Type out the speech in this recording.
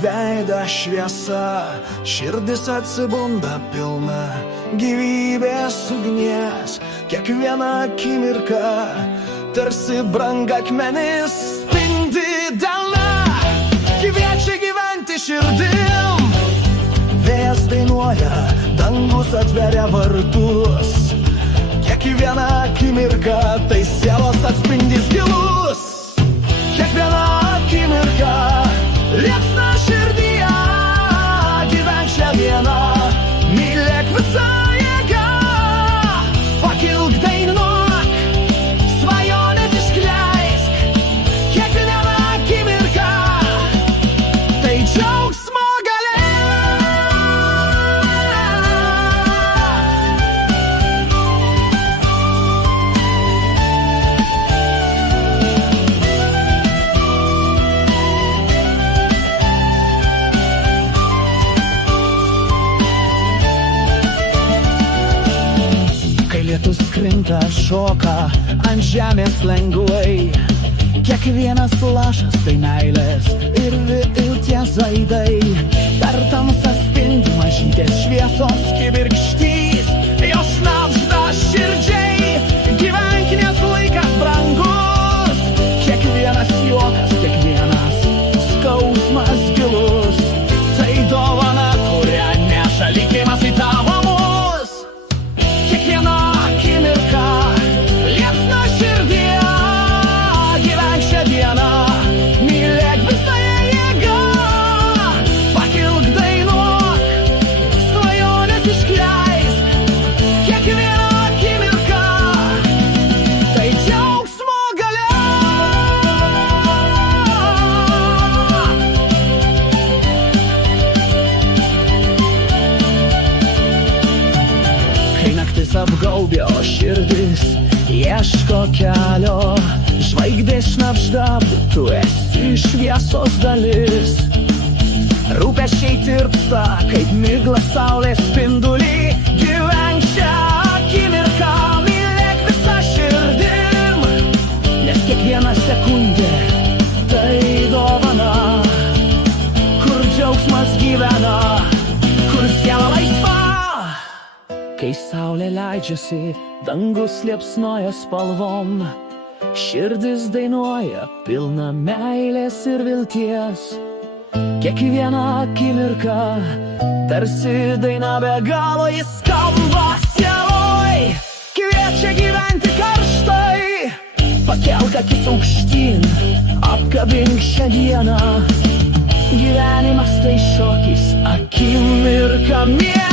veidą šviesa, širdis atsibunda pilna gyvybės ugnies. Kiekviena akimirka tarsi brangakmenis spindi delna, kviečia gyventi širdim. Vėjas dainuoja, dangus atveria vartus. Kiekviena akimirka tai sielos atspindys gilus. Kiekviena akimirka liepsna širdyje. Gyvenk šią dieną, mylėk visą jėgą. Pakilk, dainuok, svajonės iškleisk. Kiekviena akimirka tai džiaugsmo galia. Lietus krinta, šoka ant žemės lengvai. Kiekvienas lašas tai meilės ir vilties aidai. Per tamsą spindi mažytės šviesos kibirkštys. Jos šnabžda širdžiai, gyvenk, nes laikas brangus. Kiekvienas juokas, kiekvienas skausmas gilus. Tai dovana, kurią neša likimas į tavo mus. Kiekviena akimirka liepsna širdyje. Gyvenk šią dieną, mylėk visą jėgą. Pakilk, dainuok, svajonės iškleisk. Kiekviena akimirka tai džiaugsmo galia. Kai naktis apgaubė, o širdis ieško kelio, žvaigždės šnabžda, tu esi šviesos dalis. Rūpesčiai tirpsta, kaip migla saulės spindulį. Gyvenk šią akimirką, mylėk visą širdim. Nes kiekviena sekundė tai dovana, kur džiaugsmas gyvena, kur siela laisva. Kai saulė leidžiasi, dangus liepsnoja spalvom. Širdis dainuoja, pilna meilės ir vilties. Kiekviena akimirka tarsi daina be galo, jis skamba sieloj. Kviečia gyventi karštai. Pakelk akis aukštyn, apkabink šią dieną. Gyvenimas tai šokis, akimirka mėg.